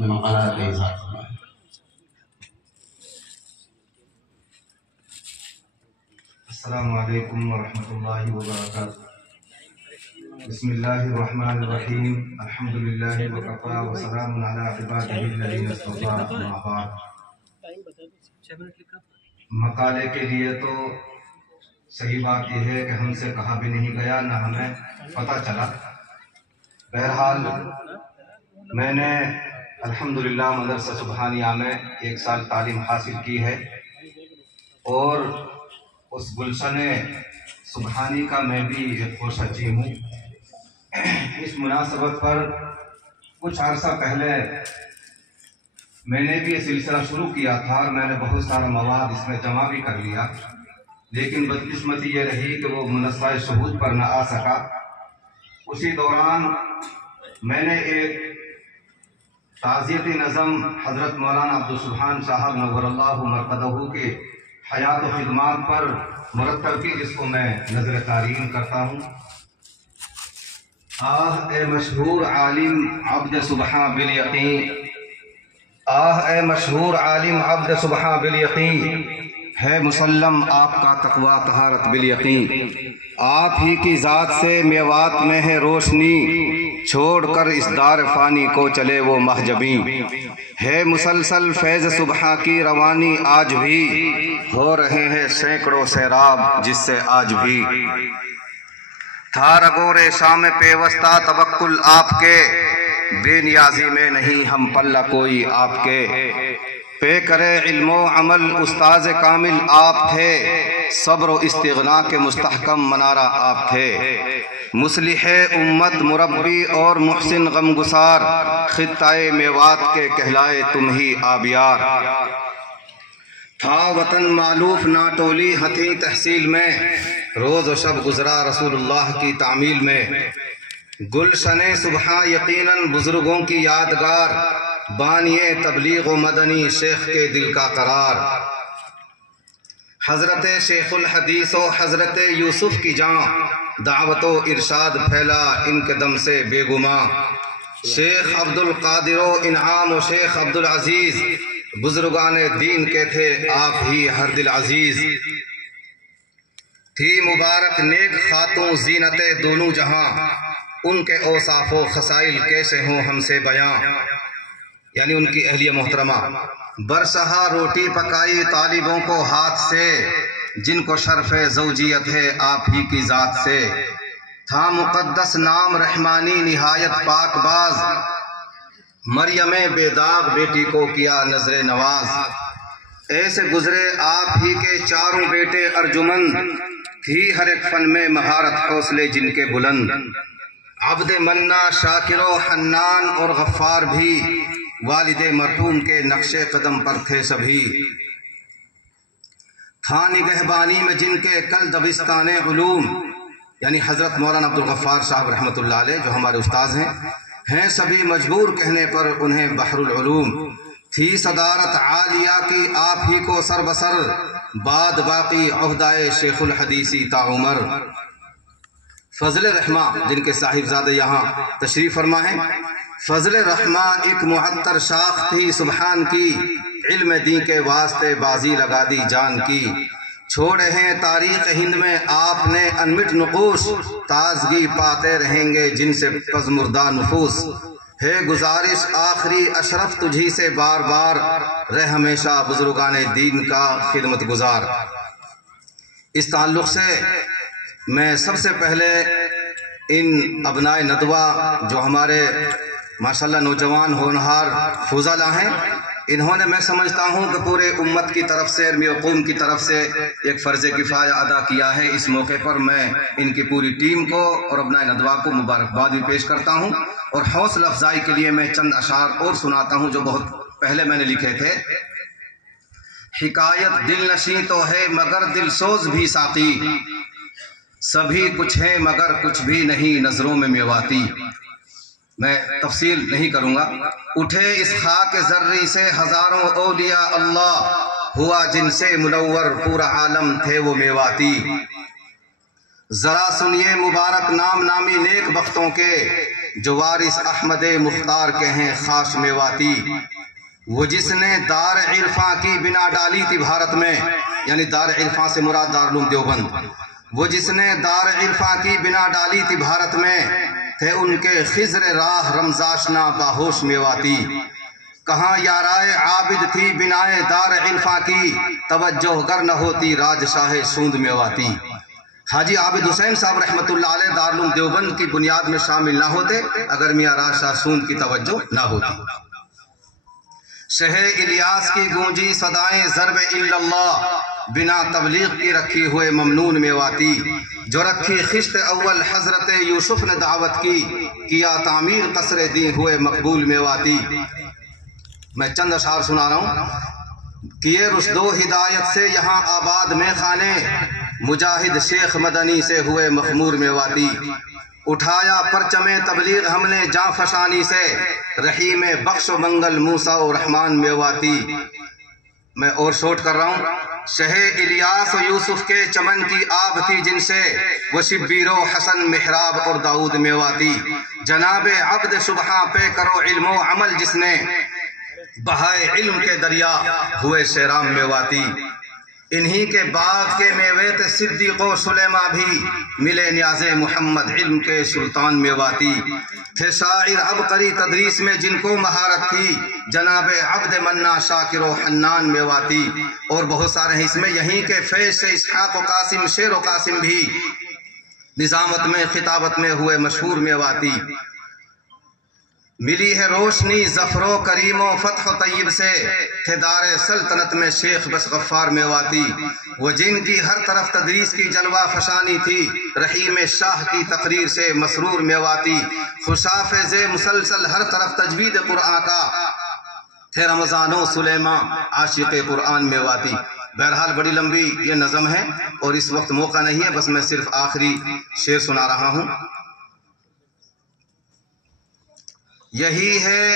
اپنے مقالات کا اظہار فرمائیں۔ السلام علیکم ورحمۃ اللہ وبرکاتہ۔ بسم اللہ الرحمن الرحیم، الحمدللہ وکفی وسلام علی عبادہ الذین اصطفی، اما بعد۔ مقالے کے لیے تو صحیح بات یہ ہے کہ ہم سے کہا بھی نہیں گیا، نہ ہمیں پتہ چلا۔ بہرحال میں نے الحمدللہ مدرسہ سبحانیہ میں 1 سال تعلیم حاصل کی ہے، اور اس گلشن سبحانی کا میں بھی ایک کوششی ہوں۔ اس مناسبت پر کچھ عرصہ پہلے میں نے بھی یہ سلسلہ شروع کیا تھا، اور میں نے بہت سارا مواد اس میں جمع بھی کر لیا، لیکن بدقسمتی یہ رہی کہ وہ منصہ شہود پر نہ آ سکا۔ اسی دوران میں نے ایک تعزیتی نظم حضرت مولانا عبدالسبحان صاحب نور اللہ مرقدہ کے حیات و خدمات پر مرتب کی، جس کو میں نظر تعظیم کرتا ہوں۔ آہ اے مشہور عالم عبد صبحاں بالیقین، آہ اے مشہور عالم عبد صبحاں بالیقین، ہے مسلم آپ کا تقویٰ طہارت بالیقین۔ آپ ہی کی ذات سے میوات میں ہے روشنی، چھوڑ کر اس دار فانی کو چلے وہ محجبیں۔ ہے مسلسل فیض صبح کی روانی، آج بھی ہو رہے ہیں سینکڑوں سیراب جس سے آج بھی۔ تھا رگور شام پیوستہ توکل آپ کے، بے نیازی میں نہیں ہم پلہ کوئی آپ کے۔ پے کرے علم و عمل استاذ کامل آپ تھے، صبر و استغنا کے مستحکم منارہ آپ تھے۔ مصلح امت مربی اور محسن غمگسار، خطہ میوات کے کہلائے تم ہی آبیار۔ تھا وطن مالوف ناٹولی ہتھی تحصیل میں، روز و شب گزرا رسول اللہ کی تعمیل میں۔ گلشن صبح یقیناً بزرگوں کی یادگار، بانیے تبلیغ و مدنی شیخ کے دل کا قرار۔ حضرت شیخ الحدیث و حضرت یوسف کی جان، دعوت و ارشاد پھیلا ان کے دم سے بے گماں۔ شیخ عبد القادر و انعام و شیخ عبد العزیز، بزرگان دین کے تھے آپ ہی ہر دل عزیز۔ تھی مبارک نیک خاتون زینت دونوں جہاں، ان کے اوصاف و خصائل کیسے ہوں ہم سے بیاں۔ یعنی ان کی اہلیہ محترمہ برسہا روٹی پکائی طالبوں کو ہاتھ سے، جن کو شرف زوجیت ہے آپ ہی کی ذات سے۔ تھا مقدس نام رحمانی نہایت پاک باز، مریم بے داغ بیٹی کو کیا نظر نواز۔ ایسے گزرے آپ ہی کے چاروں بیٹے ارجمند، تھی ہر ایک فن میں مہارت حوصلے جن کے بلند۔ عبد منا شاکر و حنان اور غفار بھی، والد مرحوم کے نقش قدم پر تھے سبھی۔ تھا نگہبانی میں جن کے کل دبستان علوم، یعنی حضرت مولانا عبدالغفار صاحب رحمۃ اللہ علیہ جو ہمارے استاذ ہیں سبھی مجبور کہنے پر انہیں بحر العلوم۔ تھی صدارت عالیہ کی آپ ہی کو سر بسر، بعد باقی عہدہ شیخ الحدیثی تا عمر۔ فضل رحمہ جن کے صاحبزادے یہاں تشریف فرما ہیں، فضل رحمہ ایک معطر شاخ تھی سبحان کی، علم دین کے واسطے بازی لگا دی جان کی۔ چھوڑے ہیں تاریخ ہند میں آپ نے انمٹ نقوش، تازگی پاتے رہیں گے جن سے پزمردہ نفوس۔ ہے گزارش آخری اشرف تجھی سے بار بار، رہ ہمیشہ بزرگان دین کا خدمت گزار۔ اس تعلق سے میں سب سے پہلے ان ابنائے ندوہ جو ہمارے ماشاءاللہ نوجوان ہونہار فضلاء ہیں، انہوں نے میں سمجھتا ہوں کہ پورے امت کی طرف سے، علمی قوم کی طرف سے ایک فرض کفایہ ادا کیا ہے۔ اس موقع پر میں ان کی پوری ٹیم کو اور ابنائے ندوہ کو مبارکباد بھی پیش کرتا ہوں، اور حوصلہ افزائی کے لیے میں چند اشعار اور سناتا ہوں جو بہت پہلے میں نے لکھے تھے۔ حکایت دل نشیں تو ہے مگر دل سوز بھی ساقی، سبھی کچھ ہے مگر کچھ بھی نہیں نظروں میں میواتی۔ میں تفصیل نہیں کروں گا۔ اٹھے اس خاک زرعی سے ہزاروں اولیاء اللہ، ہوا جن سے منور پورا عالم تھے وہ میواتی۔ ذرا سنیے مبارک نام نامی نیک بختوں کے جو وارث احمد مختار کے ہیں خاص میواتی، وہ جس نے دار عرفاں کی بنا ڈالی تھی بھارت میں، یعنی دار عرفاں سے مراد دارالعلوم دیوبند، وہ جس نے دار عرفاں کی بنا ڈالی تھی بھارت میں، تھے ان کے خضر راہ رمزاشنا باہوش میواتی، کہاں یارائے عابد تھی بنائے دار عرفاں کی، توجہ گر نہ ہوتی راج شاہ سوند میواتی۔ حاجی عابد حسین صاحب رحمۃ اللہ علیہ دارالعلوم دیوبند کی بنیاد میں شامل نہ ہوتے اگر میاں راج شاہ سوند کی توجہ نہ ہوتی۔ شہ الیاس کی گونجی صدائیں ضرب الا اللہ، بنا تبلیغ کی رکھی ہوئے ممنون میواتی، جو رکھی خشت اول حضرت یوسف نے دعوت کی، کیا تعمیر قصر دین ہوئے مقبول میواتی۔ میں چند اشعار سنا رہا ہوں۔ کیے رشد و ہدایت سے یہاں آباد میں خانے، مجاہد شیخ مدنی سے ہوئے مخمور میواتی، اٹھایا پرچم تبلیغ ہم نے جاں فشانی سے، رحیم بخش و منگل موسیٰ و رحمان میواتی۔ میں اور شوٹ کر رہا ہوں۔ شہ الیاس و یوسف کے چمن کی آب تھی جن سے، وہ شبیر و حسن محراب اور داؤد میواتی، جناب عبد صبحاں پہ کرو علم و عمل جس نے، بہائے علم کے دریا ہوئے شیرام میواتی۔ انہی کے باغ کے میوے تھے صدیق و سلیمہ بھی، ملے نیاز محمد علم کے سلطان میواتی، تھے شاعر عبقری تدریس میں جن کو مہارت تھی، جناب عبد منا شاکر و حنان میواتی۔ اور بہت سارے ہیں اس میں، یہیں کے فیض سے اسحاق و قاسم شیر و قاسم بھی، نظامت میں خطابت میں ہوئے مشہور میواتی۔ ملی ہے روشنی ظفر و کریم و فتح و طیب سے، تھے دار سلطنت میں شیخ بس غفار میواتی، وہ جن کی ہر طرف تدریس کی جلوہ فشانی تھی، رحیم شاہ کی تقریر سے مسرور میواتی، خوشاف زے مسلسل ہر طرف تجوید قرآن کا، تھے رمضان و سلیمہ عاشق قرآن میواتی۔ بہرحال بڑی لمبی یہ نظم ہے اور اس وقت موقع نہیں ہے، بس میں صرف آخری شعر سنا رہا ہوں۔ یہی ہے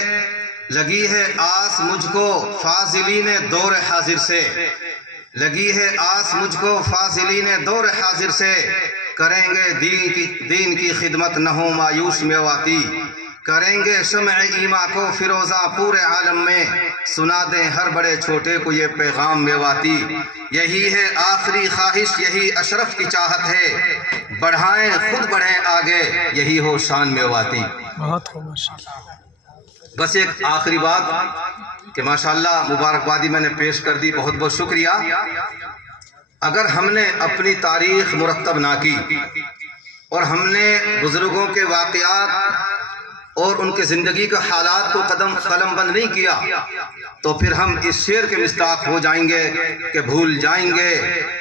لگی ہے آس مجھ کو فاضلین دور حاضر سے، لگی ہے آس مجھ کو فاضلین دور حاضر سے، کریں گے دین کی خدمت نہ ہو مایوس میواتی، کریں گے شمع ایما کو فیروزہ پورے عالم میں، سنا دیں ہر بڑے چھوٹے کو یہ پیغام میواتی۔ یہی ہے آخری خواہش، یہی اشرف کی چاہت ہے، بڑھائیں خود بڑھیں آگے، یہی ہو شان میواتی۔ بہت ہو ماشاءاللہ۔ بس ایک آخری بات کہ ماشاءاللہ مبارکبادی میں نے پیش کر دی، بہت بہت شکریہ۔ اگر ہم نے اپنی تاریخ مرتب نہ کی اور ہم نے بزرگوں کے واقعات اور ان کے زندگی کے حالات کو قلم بند نہیں کیا تو پھر ہم اس شعر کے مصداق ہو جائیں گے کہ بھول جائیں گے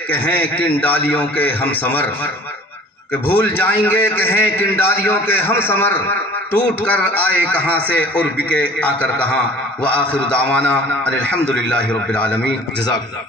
کہ ہیں کن ڈالیوں کے ہم ثمر، کہ بھول جائیں گے کہ ہیں کن ڈالیوں کے ہم ثمر، ٹوٹ کر آئے کہاں سے اور بکے آ کر کہاں۔ وآخر دعوانا ان الحمدللہ رب العالمین۔ جزاک اللہ۔